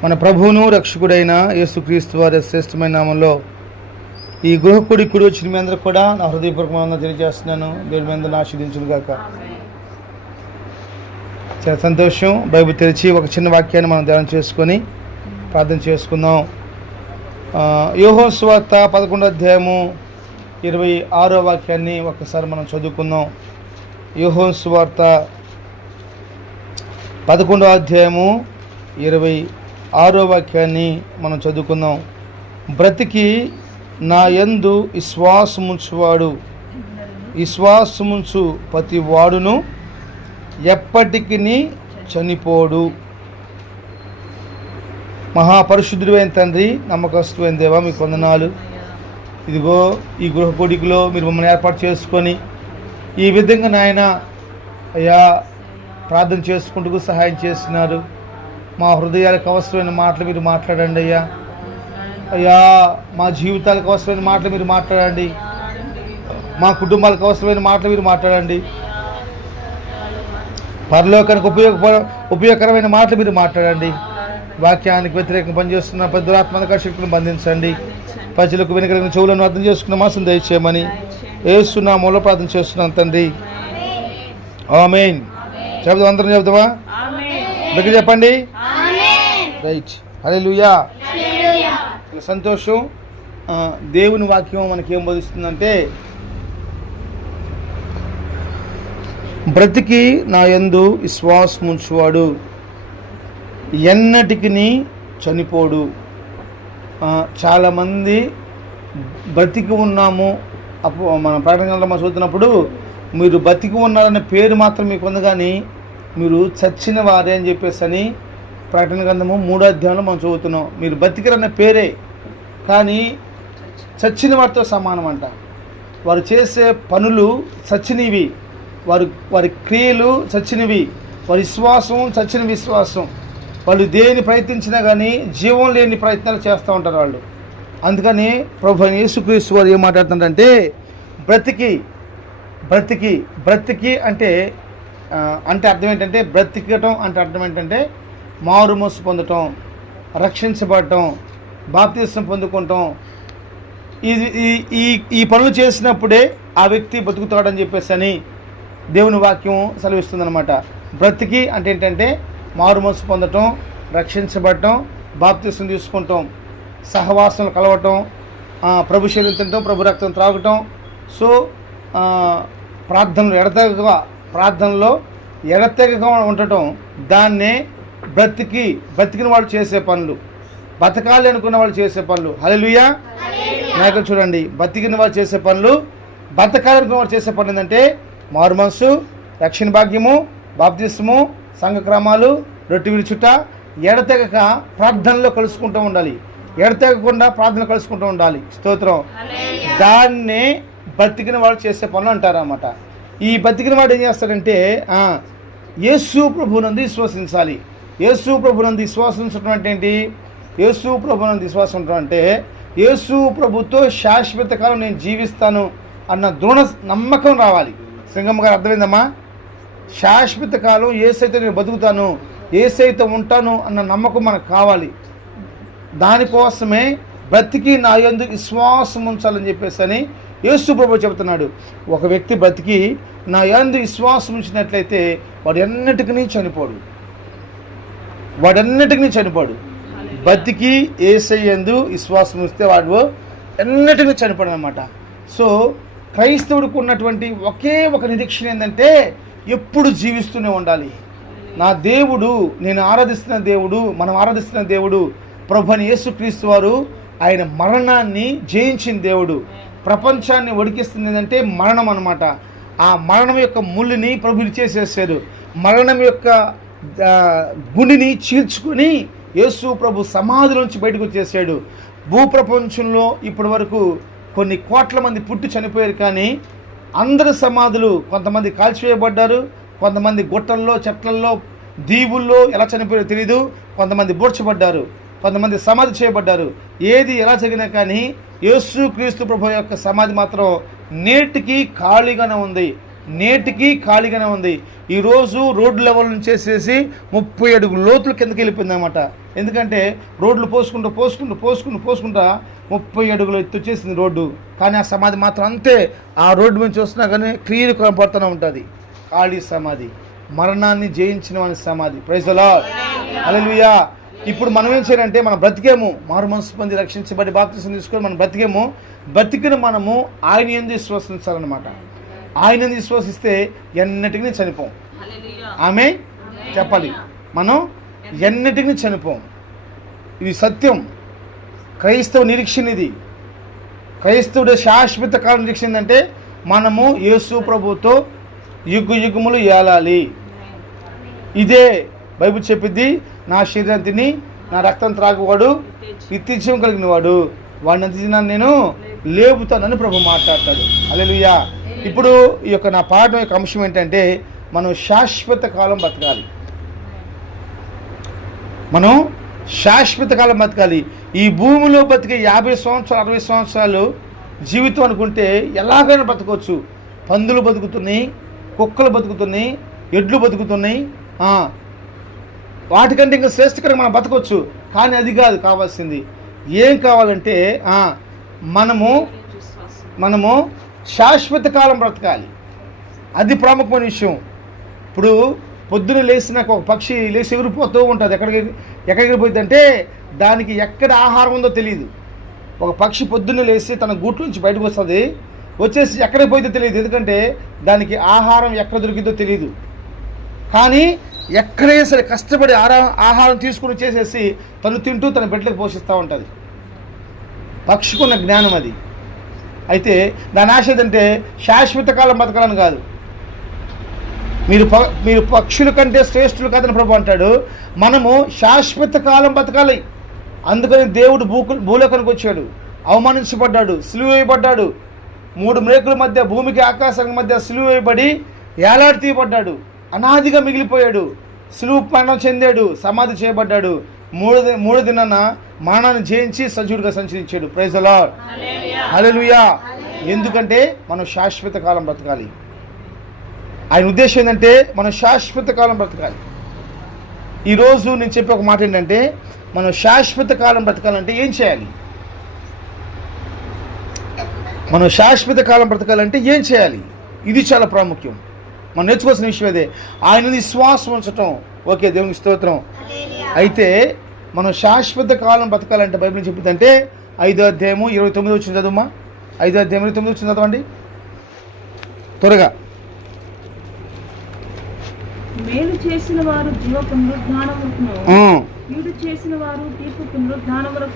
మన ప్రభువును రక్షకుడైన యేసుక్రీస్తు వారి శ్రేష్టమైన నామంలో ఈ గృహకుడి కుడి వచ్చిన మీ అందరూ కూడా నా హృదయపూర్వకంగా తెలియజేస్తున్నాను. దేవుని మీద ఆశీర్వదించును గాక. చాలా సంతోషం. బైబిల్ తెరిచి ఒక చిన్న వాక్యాన్ని మనం ధ్యానం చేసుకొని ప్రార్థన చేసుకుందాం. యోహాను సువార్త 11వ అధ్యాయము 26వ వాక్యాన్ని ఒక్కసారి మనం చదువుకుందాం. యోహాను సువార్త 11వ అధ్యాయము 26వ వాక్యాన్ని మనం చదువుకుందాం. బ్రతికి నా యందు విశ్వాసముంచు ప్రతి వాడును ఎప్పటికీ చనిపోడు. మహాపరిశుద్ధుడైన తండ్రి, నమ్మకస్తుడైన దేవా, మీకు వందనాలు. ఇదిగో ఈ గృహ కూడికలో మీరు మమ్మల్ని ఏర్పాటు చేసుకొని ఈ విధంగా నాయన అయ్యా ప్రార్థన చేసుకుంటూ సహాయం చేస్తున్నారు. మా హృదయాలకు అవసరమైన మాటలు మీరు మాట్లాడండి అయ్యా. అయ్యా మా జీవితాలకు అవసరమైన మాటలు మీరు మాట్లాడండి. మా కుటుంబాలకు అవసరమైన మాటలు మీరు మాట్లాడండి. పరలోకానికి ఉపయోగకరమైన మాటలు మీరు మాట్లాడండి. వాక్యానికి వ్యతిరేకంగా పనిచేస్తున్న ప్రతి దురాత్మక శక్తులను బంధించండి. ప్రజలకు వెనుకలిగిన చెవులను అర్థం చేసుకున్న మాసం దయచేయమని యేసు నామములో ప్రార్థన చేస్తున్నాను తండ్రి. ఆమేన్. చెప్తాం, అందరం చెప్తామా? దగ్గర చెప్పండి. రైట్. హల్లెలూయా. సంతోషం. దేవుని వాక్యం మనకేం బోధిస్తుందంటే, బ్రతికి నా యందు విశ్వాసముంచువాడు ఎన్నటికి చనిపోడు. చాలామంది బ్రతికి ఉన్నాము, మన ప్రకటనలో మనం చదువుతున్నప్పుడు మీరు బతికి ఉన్నారనే పేరు మాత్రం మీకు ఉంది, కానీ మీరు చచ్చిన వారే అని చెప్పేసి అని ప్రకటన గ్రంథము 3వ అధ్యాయంలో మనం చదువుతున్నాం. మీరు బతికిరన్న పేరే, కానీ చచ్చిన వారితో సమానం అంట. వారు చేసే పనులు చచ్చినవి, వారి క్రియలు చచ్చినవి, వారి విశ్వాసం చచ్చిన విశ్వాసం. వాళ్ళు దేని ప్రయత్నించినా కానీ జీవం లేని ప్రయత్నాలు చేస్తూ ఉంటారు వాళ్ళు. అందుకని ప్రభు యేసుక్రీస్తు వారు ఏం మాట్లాడుతుంటారంటే, బ్రతికి అంటే అర్థం ఏంటంటే, బ్రతికటం అంటే అర్థం ఏంటంటే మారు మనసు పొందటం, రక్షించబడటం, బాప్తిసం పొందుకోవటం. ఈ పనులు చేసినప్పుడే ఆ వ్యక్తి బతుకుతాడని చెప్పేసి అని దేవుని వాక్యం సెలవిస్తుందన్నమాట. బ్రతికి అంటే ఏంటంటే మారు మనసు పొందటం, రక్షించబడటం, బాప్తిసం తీసుకుంటాం, సహవాసం కలవటం, ప్రభు శరీరం తినటం, ప్రభు రక్తం త్రాగటం. సో ప్రార్థనలో ఎడతెగగా ఉండటం, దాన్నే బ్రతికిన వాళ్ళు చేసే పనులు, బతకాలి అనుకున్న వాళ్ళు చేసే పనులు. హల్లెలూయా. నాకు చూడండి, బతికిన వాళ్ళు చేసే పనులు, బతకాలి అనుకున్న వాళ్ళు చేసే పనులు ఏంటంటే మారు మనసు, రక్షణ భాగ్యము, బాప్తిస్మము, సంఘక్రమాలు, రొట్టె విరుచుట, ఎడతెగక ప్రార్థనలో కలుసుకుంటూ ఉండాలి. ఎడతెగకుండా ప్రార్థనలో కలుసుకుంటూ ఉండాలి. స్తోత్రం. దాన్నే బతికిన వాళ్ళు చేసే పనులు అంటారు అన్నమాట. ఈ బతికిన వాడు ఏం చేస్తాడంటే యేసు ప్రభువునందు విశ్వసించాలి. యేసు ప్రభువునందు విశ్వాసించడం అంటే ఏంటి? యేసు ప్రభువునందు విశ్వాసం ఉండటం అంటే యేసు ప్రభుతో శాశ్వత కాలం నేను జీవిస్తాను అన్న దృఢ నమ్మకం రావాలి. సింగమ్మ గారు అర్థమైందమ్మా? శాశ్వత కాలం ఏసైతే నేను బతుకుతాను, ఏసైతే ఉంటాను అన్న నమ్మకం మనకు కావాలి. దానికోసమే బ్రతికి నా యందు విశ్వాసం ఉంచాలని చెప్పేసి అని యేసు ప్రభువు చెబుతున్నాడు. ఒక వ్యక్తి బ్రతికి నా యందు విశ్వాసం ఉంచినట్లయితే వాడు ఎన్నటికీ చనిపోడు. బతికి యేసయ్య యందు విశ్వాసం ఉంచితే వాడు ఎన్నటికీ చనిపోడు అన్నమాట. సో క్రైస్తవుడికి ఉన్నటువంటి ఒకే ఒక నిరీక్షణ ఏంటంటే ఎప్పుడు జీవిస్తూనే ఉండాలి. నా దేవుడు, నేను ఆరాధిస్తున్న దేవుడు, మనం ఆరాధిస్తున్న దేవుడు ప్రభువైన యేసుక్రీస్తు వారు, ఆయన మరణాన్ని జయించిన దేవుడు. ప్రపంచాన్ని ఒడికిస్తుంది ఏంటంటే మరణం అన్నమాట. ఆ మరణం యొక్క ముళ్ళుని ప్రభు చేసేసాడు. మరణం యొక్క గుండిని చీల్చుకొని యేసు ప్రభు సమాధిలోంచి బయటకు వచ్చేసాడు. భూప్రపంచంలో ఇప్పటి వరకు కొన్ని కోట్ల మంది పుట్టి చనిపోయారు, కానీ అందరి సమాధులు, కొంతమంది కాల్చివేయబడ్డారు, కొంతమంది గుట్టల్లో, చెట్లల్లో, దీవుల్లో ఎలా చనిపోయారో తెలియదు, కొంతమంది బూడ్చబడ్డారు, కొంతమంది సమాధి చేయబడ్డారు. ఏది ఎలా జరిగినా కానీ యేసుక్రీస్తు ప్రభు యొక్క సమాధి మాత్రం నేటికి ఖాళీగానే ఉంది. నేటికి ఖాళీగానే ఉంది. ఈరోజు రోడ్డు లెవెల్ నుంచి చేసేసి 30 అడుగుల లోతులు కిందకి వెళ్ళిపోయింది అనమాట. ఎందుకంటే రోడ్లు పోసుకుంటూ 30 అడుగులు ఎత్తు వచ్చేసింది రోడ్డు. కానీ ఆ సమాధి మాత్రం అంతే, ఆ రోడ్డు మీద చూస్తున్నా కానీ క్లియర్ కనపడుతూనే ఉంటుంది. ఖాళీ సమాధి, మరణాన్ని జయించిన వాని సమాధి. ప్రైజ్ ది లార్డ్, హల్లెలూయా. ఇప్పుడు మనం ఏం చేయాలంటే, మనం బ్రతికేము, మారు మనసు పొంది రక్షించబడి బాప్తిసం తీసుకొని మనం బ్రతికేము. బ్రతికిన మనము ఆయన యందు విశ్వసించాలన్నమాట. ఆయన యందు విశ్వసిస్తే ఎన్నటికీ చనిపోం. ఆమె చెప్పాలి, మనం ఎన్నటికీ చనిపోం. ఇది సత్యం. క్రైస్తవ నిరీక్షణ ఇది. క్రైస్తవుడు శాశ్వత కాలం నిరీక్షణ ఏంటంటే, మనము యేసు ప్రభుతో యుగములు ఏలాలి. ఇదే బైబిల్ చెప్పిద్ది. నా శరీరం తిని నా రక్తం త్రాగువాడు నిత్యజీవం కలిగిన వాడు, వాడిని అంత తిన్నాను నేను లేపుతానని ప్రభు మాట్లాడతాడు. హల్లెలూయా. ఇప్పుడు ఈ యొక్క నా పాఠం యొక్క అంశం ఏంటంటే, మనం శాశ్వత కాలం బతకాలి. మనం శాశ్వత కాలం బతకాలి. ఈ భూమిలో బతికే 50 సంవత్సరాలు 60 సంవత్సరాలు జీవితం అనుకుంటే ఎలాగైనా బతకవచ్చు. పందులు బతుకుతున్నాయి, కుక్కలు బతుకుతున్నాయి, ఎడ్లు బతుకుతున్నాయి. వాటికంటే ఇంకా శ్రేష్టకరంగా మనం బతకవచ్చు. కానీ అది కాదు కావాల్సింది. ఏం కావాలంటే మనము శాశ్వత కాలం బ్రతకాలి. అది ప్రాముఖ్యమైన విషయం. ఇప్పుడు పొద్దున లేచినాక ఒక పక్షి లేచి ఎగిరిపోతూ ఉంటుంది. ఎక్కడికి పోయిందంటే దానికి ఎక్కడ ఆహారం ఉందో తెలియదు. ఒక పక్షి పొద్దున్న లేచి తన గూట్ల నుంచి బయటకు వస్తుంది, వచ్చేసి ఎక్కడికి పోయిందో తెలియదు. ఎందుకంటే దానికి ఆహారం ఎక్కడ దొరికిందో తెలియదు. కానీ ఎక్కడైనా సరే కష్టపడి ఆహారం తీసుకుని చేసేసి తను తింటూ తన బిడ్డలకు పోషిస్తూ ఉంటుంది. పక్షికున్న జ్ఞానం అది. అయితే దాని ఆశ ఏంటంటే శాశ్వత కాలం బతకాలని కాదు. మీరు పక్షుల కంటే శ్రేష్ఠులు కాదని ప్రభు అంటాడు. మనము శాశ్వత కాలం బతకాలి. అందుకని దేవుడు భూలోకానికి వచ్చాడు, అవమానించబడ్డాడు, సిలువ వేయబడ్డాడు. 3 మేకుల మధ్య, భూమికి ఆకాశానికి మధ్య సిలువ వేయబడి ఏలాడి తీయబడ్డాడు. అనాదిగా మిగిలిపోయాడు. సిలువ మరణం చెందాడు, సమాధి చేయబడ్డాడు. మూడు దినాన మరణాన్ని జయించి సజీవుడిగా సంచరించాడు. ప్రైజ్ ది లార్డ్, హల్లెలూయా. ఎందుకంటే మనం శాశ్వత కాలం బ్రతకాలి. ఆయన ఉద్దేశం ఏంటంటే మనం శాశ్వత కాలం బ్రతకాలి. ఈరోజు నేను చెప్పే ఒక మాట ఏంటంటే, మనం శాశ్వత కాలం బ్రతకాలంటే ఏం చేయాలి? మనం శాశ్వత కాలం బ్రతకాలంటే ఏం చేయాలి? ఇది చాలా ప్రాముఖ్యం. మనం నేర్చుకోవాల్సిన విషయం అదే. ఆయన విశ్వాసం ఉంచటం. ఓకే, దేవునికి స్తోత్రం. అయితే మనం శాశ్వత కాలం బ్రతకాలంటే బైబిల్ చెప్పిందంటే 5వ అధ్యాయము 29 వచ్చిన చదువుమా. 5వ అధ్యాయం 29 వచ్చిన చదవండి త్వరగా. మేలు చేసిన వారు జీవ పునరుద్ధానమును, కీడు చేసిన వారు తీర్పు పునరుద్ధానమును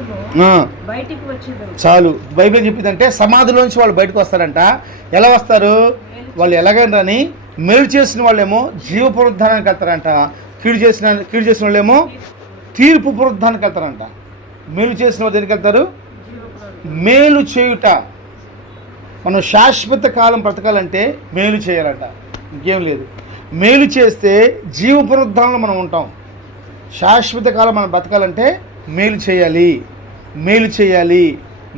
బయటికి వచ్చేదారు. చాలు. బైబిల్ చెప్పిందంటే సమాధిలోంచి వాళ్ళు బయటకు వస్తారంట. ఎలా వస్తారు? వాళ్ళు ఎలాగైనా రాని మేలు చేసిన వాళ్ళేమో జీవ పునరుద్ధానానికి వెళ్తారంట, కీడు చేసిన వాళ్ళేమో తీర్పు పునరుద్ధానానికి వెళ్తారంట. మేలు చేసిన వాళ్ళు దేనికి వెళ్తారు? మేలు చేయుట. మనం శాశ్వత కాలం బ్రతకాలంటే మేలు చేయాలంట, ఇంకేం లేదు. మేలు చేస్తే జీవ పునరుద్ధానంలో మనం ఉంటాం. శాశ్వత కాలం మనం బ్రతకాలంటే మేలు చేయాలి, మేలు చేయాలి,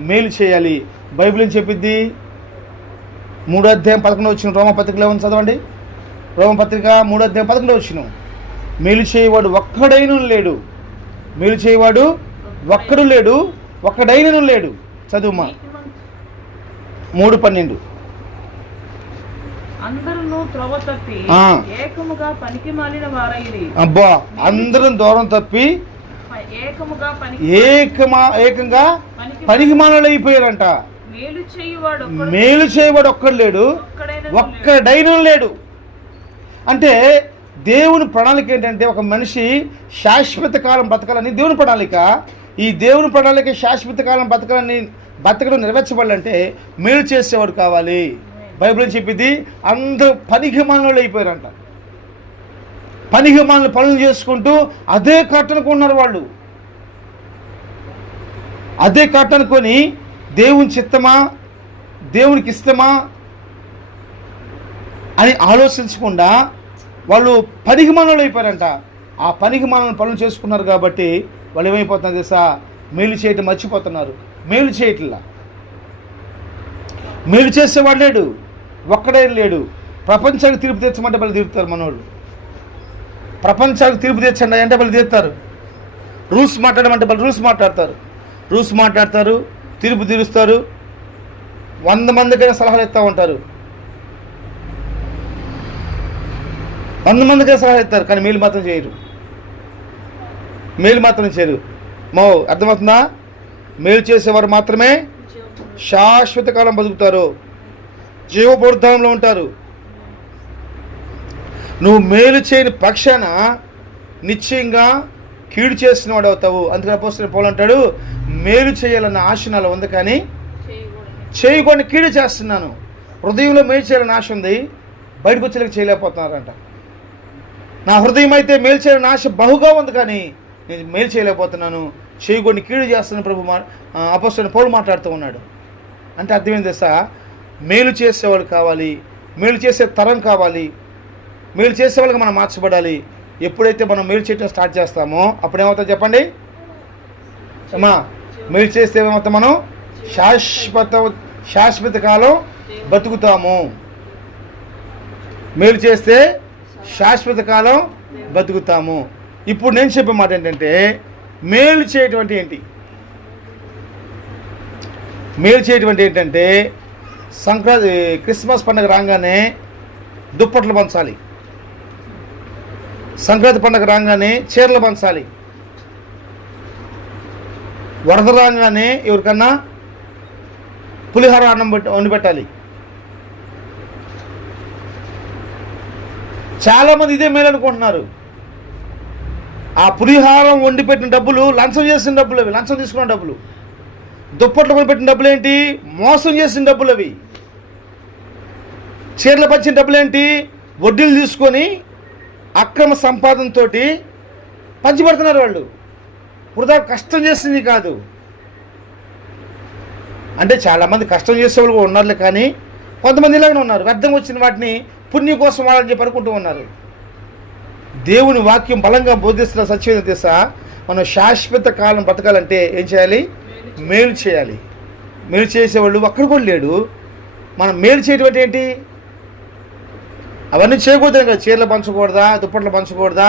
మేలు చేయాలి. బైబిల్ ఏం చెప్పిద్ది? 3వ అధ్యాయం 11వ వచ్చిన రోమపత్రికలో ఉంది, చదవండి. రోమపత్రిక 3వ అధ్యాయం 11వ వచ్చిన. మేలు చేయవాడు ఒక్కడైనను లేడు, మేలు చేయవాడు ఒక్కడు లేడు, ఒక్కడైనను లేడు. చదువుమా. 3:12. అందరూ త్రోవ తప్పి ఏకముగా పనికి మాలిన వారైరి. అబ్బా, అందరం దూరం తప్పి ఏకంగా పనికి మాలిన అయిపోయారంట. మేలు చేయవాడు ఒక్కడు లేడు, ఒక్కడైనా లేడు. అంటే దేవుని ప్రణాళిక ఏంటంటే, ఒక మనిషి శాశ్వత కాలం బ్రతకాలని దేవుని ప్రణాళిక. ఈ దేవుని ప్రణాళిక శాశ్వత కాలం బతకడం నెరవేర్చబడాలంటే మేలు చేసేవాడు కావాలి. బైబిల్ చెప్పింది అందరూ పనికిమాలిన అయిపోయారంట. పనికిమాలిన పనులు చేసుకుంటూ అదే కట్టనుకున్నారు వాళ్ళు. అదే కట్టనుకొని దేవుని చిత్తమా, దేవునికి ఇష్టమా అని ఆలోచించకుండా వాళ్ళు పనికిమాలిన అయిపోయారంట. ఆ పనికిమాలిన పనులు చేసుకున్నారు కాబట్టి వాళ్ళు ఏమైపోతున్నారు తెలుసా? మేలు చేయటం మర్చిపోతున్నారు. మేలు చేయట్లా. మేలు చేసేవాడు లేడు, ఒక్కడే లేడు. ప్రపంచానికి తీర్పు తెచ్చమంటే బలి తీరుతారు మనోళ్ళు. ప్రపంచానికి తీర్పు తెచ్చండి అంటే బలి తీరుతారు. రూల్స్ మాట్లాడమంటే బలి రూల్స్ మాట్లాడతారు, తీర్పు తీరుస్తారు. 100 మందికైనా సలహాలు ఇస్తూ ఉంటారు, 100 మందికైనా సలహాలు ఇస్తారు, కానీ మేలు మాత్రం చేయరు. అర్థమవుతుందా? మేలు చేసేవారు మాత్రమే శాశ్వత కాలం బతుకుతారు, జీవపునరుద్ధానంలో ఉంటారు. నువ్వు మేలు చేయని పక్షాన నిశ్చయంగా కీడు చేసిన వాడు అవుతావు. అందుకని అపోస్తలుడైన పౌలు అంటాడు, మేలు చేయాలన్న ఆశ నాలో ఉంది, కానీ చేయకుండా కీడు చేస్తున్నాను. హృదయంలో మేలు చేయాలని ఆశ ఉంది, బయటకు వచ్చేలాగా చేయలేకపోతున్నారంట. నా హృదయం అయితే మేలు చేయాలని ఆశ బహుగా ఉంది, కానీ నేను మేలు చేయలేకపోతున్నాను, చేయకుండా కీడు చేస్తున్నాను ప్రభు అపోస్తలుడైన పౌలు మాట్లాడుతూ ఉన్నాడు. అంటే అర్థమైంది తెలుసా? మేలు చేసేవాళ్ళు కావాలి, మేలు చేసే తరం కావాలి, మేలు చేసే వాళ్ళకి మనం మార్చబడాలి. ఎప్పుడైతే మనం మేలు చేయడం స్టార్ట్ చేస్తామో అప్పుడు ఏమవుతుంది చెప్పండి అమ్మా? మేలు చేస్తే ఏమవుతాం? మనం శాశ్వత కాలం బతుకుతాము. మేలు చేస్తే శాశ్వత కాలం బతుకుతాము. ఇప్పుడు నేను చెప్పే మాట ఏంటంటే, మేలు చేయటం అంటే ఏంటి? మేలు చేయటం అంటే ఏంటంటే, క్రిస్మస్ పండుగ రాగానే దుప్పట్లు పంచాలి, సంక్రాంతి పండుగ రాగానే చీరలు పంచాలి, వరద రాగానే ఎవరికన్నా పులిహోర అన్నం వండి పెట్టాలి. చాలామంది ఇదే మేలు అనుకుంటున్నారు. ఆ పులిహారం వండి పెట్టిన డబ్బులు లంచం చేసిన డబ్బులు, అవి లంచం తీసుకున్న డబ్బులు. దుప్పట్లు కొని పెట్టిన డబ్బులు ఏంటి? మోసం చేసిన డబ్బులు అవి. చీరలు పంచిన డబ్బులు ఏంటి? వడ్డీలు తీసుకొని అక్రమ సంపాదనతో పంచిపెడుతున్నారు వాళ్ళు. వృధా కష్టం చేసింది కాదు. అంటే చాలామంది కష్టం చేసేవాళ్ళు కూడా ఉన్నారు, కానీ కొంతమంది ఇలాగనే ఉన్నారు. వ్యర్థం వచ్చిన వాటిని పుణ్యం కోసం వాడని చెప్పి అనుకుంటూ ఉన్నారు. దేవుని వాక్యం బలంగా బోధిస్తున్న సత్యం తెలుసా? మనం శాశ్వత కాలం బ్రతకాలంటే ఏం చేయాలి? మేలు చేయాలి. మేలు చేసేవాళ్ళు అక్కడ కూడా లేడు. మనం మేలు చేయడం అంటే ఏంటి? అవన్నీ చేయకూడదు కదా. చీరలు పంచకూడదా, దుప్పట్లు పంచకూడదా,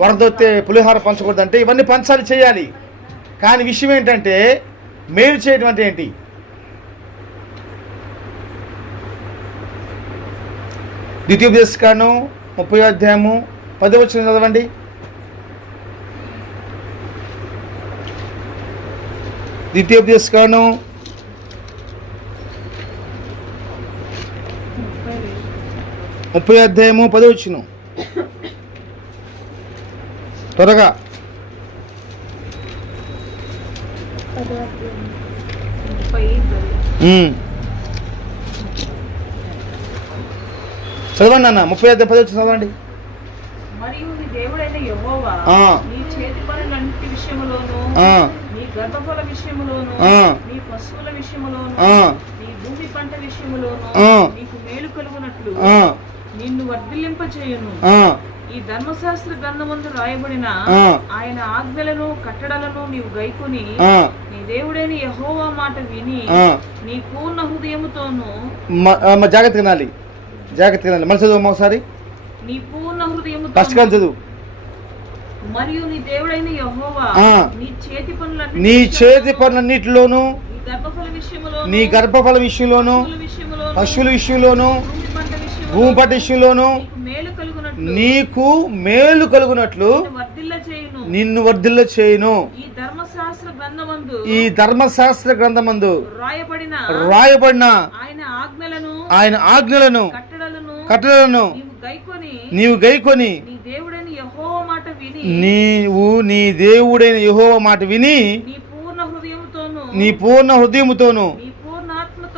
వరదొత్తే పులిహార పంచకూడదు అంటే ఇవన్నీ పంచాలి, చేయాలి. కానీ విషయం ఏంటంటే, మేలు చేయడం అంటే ఏంటి? ద్వితీయోపదేశకాండం 30వ అధ్యాయము 10వ వచనం చదవండి. ద్వితీయోపదేశకాండం 30వ అధ్యాయము 10వ వచనం త్వరగా. చదవండి అన్న. 30వ అధ్యాయం 10వ వచనం చదవండి. మరియు నీ దేవుడైన యెహోవా నీ చేతి పనులన్నిటి విషయములోను, నీ గర్భఫల విషయములోను, నీ పశువుల విషయములోను, నీ భూమి పంట విషయములోను నీకు మేలు కలుగునట్లు నిన్ను వర్ధిల్లింపచేయును. ఈ ధర్మశాస్త్ర గ్రంథమందు రాయబడిన ఆయన ఆజ్ఞలను కట్టడలను నీవు గైకొని నీ దేవుడైన యెహోవా మాట విని నీ పూర్ణ హృదయముతోను జాగ్రత్తగా వినాలి. మళ్ళీ చదువు ఒకసారి. నీ పూర్ణ హృదయముతో కష్టకాలం చదువు. మరియు నీ దేవుడైన యెహోవా నీ చేతి పనులన్నిటిలోను, నీ గర్భఫల విషయంలోను, పశువుల విషయంలోను, భూమి పంట విషయంలోను నీకు మేలు కలుగునట్లు నిన్ను వర్ధిల్ల చేయును. ఈ ధర్మశాస్త్ర గ్రంథమందు రాయబడిన ఆయన ఆజ్ఞలను కట్టడలను నీవు గైకొని నీవు నీ దేవుడైన యెహోవా మాట విని నీ పూర్ణ హృదయముతోను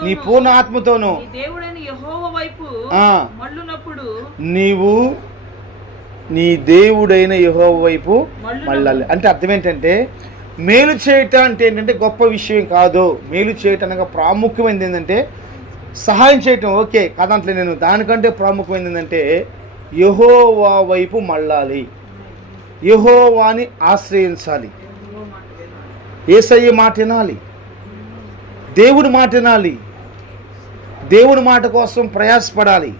నీ పూర్ణ ఆత్మతోను నీవు నీ దేవుడైన యెహోవా వైపు మళ్ళాలి. అంటే అర్థం ఏంటంటే, మేలు చేయటం అంటే ఏంటంటే గొప్ప విషయం కాదు. మేలు చేయటం అనగా ప్రాముఖ్యమైనది ఏంటంటే సహాయం చేయటం. ఓకే కాదంటే నేను దానికంటే ప్రాముఖ్యమైనది ఏంటంటే యెహోవా వైపు మళ్ళాలి, యెహోవాని ఆశ్రయించాలి, యేసయ్య మాట వినాలి, దేవుడి మాట వినాలి, దేవుడి మాట కోసం ప్రయాసపడాలి.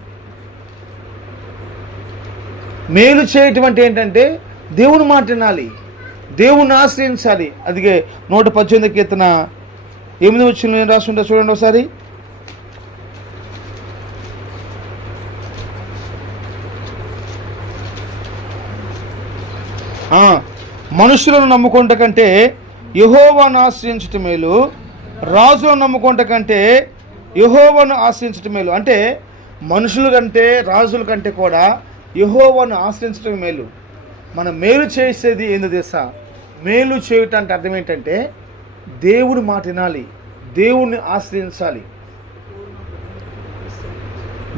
మేలు చేయటం అంటే ఏంటంటే దేవుని మాట వినాలి, దేవుణ్ణి ఆశ్రయించాలి. అందుకే 118 కీర్తన 8 వచనంలో ఏం రాస్తుంటే చూడండి ఒకసారి. మనుషులను నమ్ముకుంట కంటే యెహోవాను ఆశ్రయించటం మేలు, రాజులను నమ్ముకుంట కంటే యెహోవాను ఆశ్రయించటం మేలు. అంటే మనుషుల కంటే రాజుల కంటే కూడా యెహోవాను ఆశ్రయించటం మేలు. మనం మేలు చేసేది ఏందో తెలుసా? మేలు చేయటం అంటే అర్థం ఏంటంటే దేవుని మాట వినాలి, దేవుణ్ణి ఆశ్రయించాలి,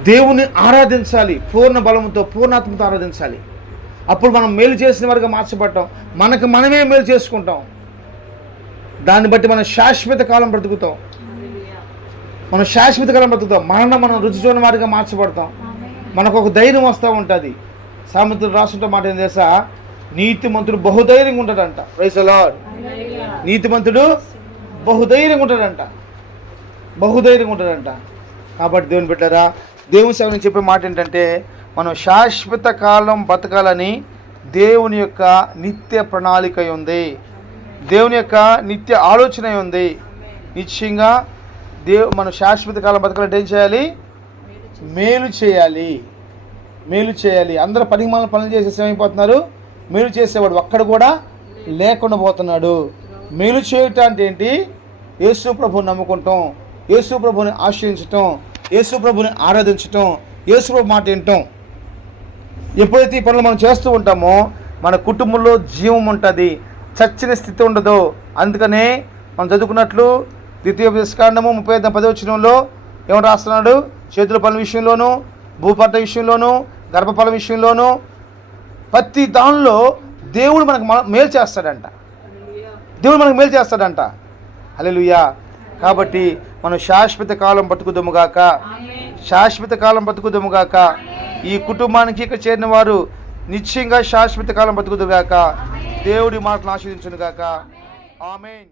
దేవుణ్ణి ఆరాధించాలి, పూర్ణ బలంతో పూర్ణాత్మతో ఆరాధించాలి. అప్పుడు మనం మేలు చేసిన వారిగా మార్చబడతాం, మనకు మనమే మేలు చేసుకుంటాం. దాన్ని బట్టి మనం శాశ్వత కాలం బ్రతుకుతాం, మనం శాశ్వత కాలం బ్రతుకుతాం. మనం రుచి చూడని వారిగా మార్చబడతాం, మనకు ఒక ధైర్యం వస్తూ ఉంటుంది. సామెతలు రాస్తుంటే మాట ఏం తెలుసా? నీతిమంతుడు బహుధైర్యంగా ఉంటాడంట. Praise the Lord. నీతిమంతుడు బహుధైర్యంగా ఉంటాడంట, బహుధైర్యంగా ఉంటాడంట. కాబట్టి దేవుని బిడ్డలారా, దేవుని సేవ నేను చెప్పే మాట ఏంటంటే మనం శాశ్వత కాలం బతకాలని దేవుని యొక్క నిత్య ప్రణాళిక ఉంది, దేవుని యొక్క నిత్య ఆలోచన ఉంది. నిశ్చయంగా మనం శాశ్వత కాలం బతకాలంటే ఏం చేయాలి? మేలు చేయాలి, మేలు చేయాలి. అందరూ పనిమాల పనులు చేసేసి ఏమైపోతున్నారు? మేలు చేసేవాడు ఒక్కడ కూడా లేకుండా పోతున్నాడు. మేలు చేయటం అంటే ఏంటి? యేసు ప్రభువుని నమ్ముకుంటాం, యేసు ప్రభువుని ఆశ్రయించటం, యేసు ప్రభువుని ఆరాధించటం, యేసు ప్రభు మాట వినటం. ఎప్పుడైతే ఈ పనులు మనం చేస్తూ ఉంటామో మన కుటుంబంలో జీవం ఉంటుంది, చచ్చిన స్థితి ఉండదు. అందుకనే మనం చదువుకున్నట్లు ద్వితీయోపదేశకాండము 35 వచనంలో ఏమని రాస్తున్నాడు? చేతుల పనుల విషయంలోనూ, భూపట్ల విషయంలోనూ, గర్భఫల విషయంలోనూ ప్రతి దానిలో దేవుడు మనకు మేలు చేస్తాడంట, దేవుడు మనకు మేలు చేస్తాడంట. హల్లెలూయా. కాబట్టి మనం శాశ్వత కాలం బతుకుదముగాక, శాశ్వత కాలం బతుకుదముగాక. ఈ కుటుంబానికి ఇక్కడ చేరిన వారు నిశ్చయంగా శాశ్వత కాలం బతుకుదుగాక. దేవుడి మాటను ఆశీర్వదించునుగాక. ఆమేన్.